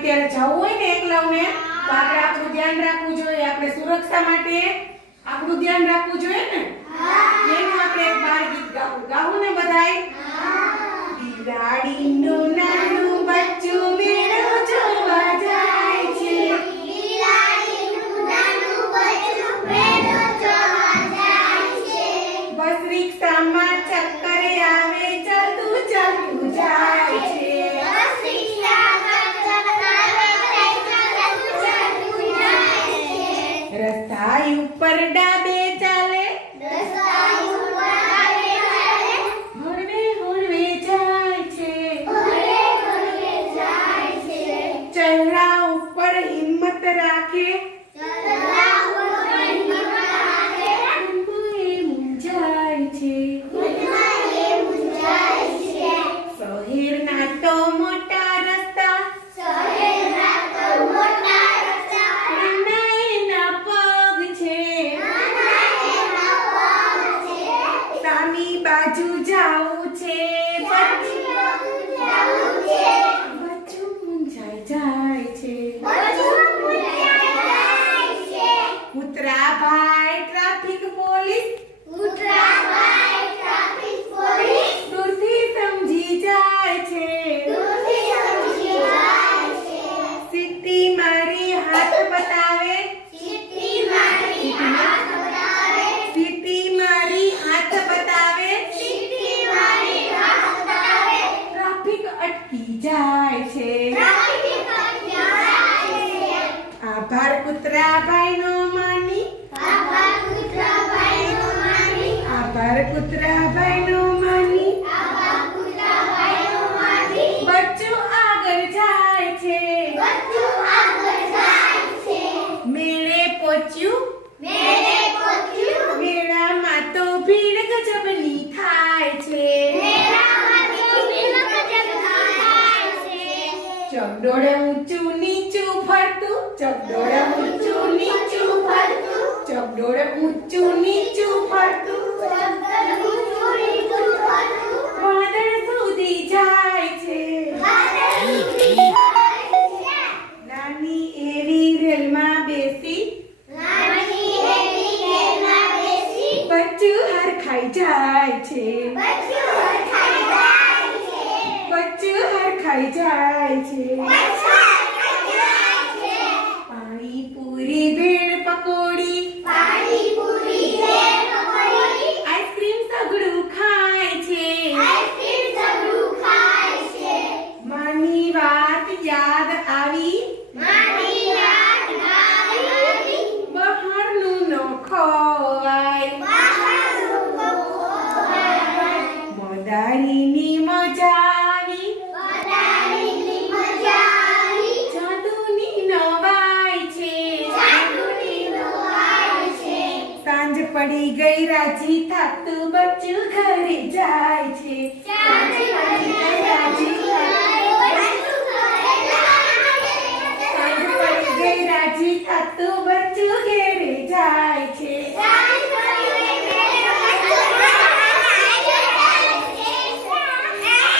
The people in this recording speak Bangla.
ત્યારે જવું હોય ને એકલાવને તો આપણે આપણું ધ્યાન રાખવું જોઈએ આપણે સુરક્ષા માટે આપણું ધ્યાન રાખવું જોઈએ ને दसाई ऊपर डाबे चाले दसाई katutaute চকডোড়া উঁচু নিচু ফাটু চকডোড়া উঁচু নিচু ফাটু চকডোড়া উঁচু নিচু ফাটু খাই যায় বাচ্চু Hi, Daddy. पड़ी गई राजी था तू बच्चू घरे जाए राजी गए, राजी गए, राजी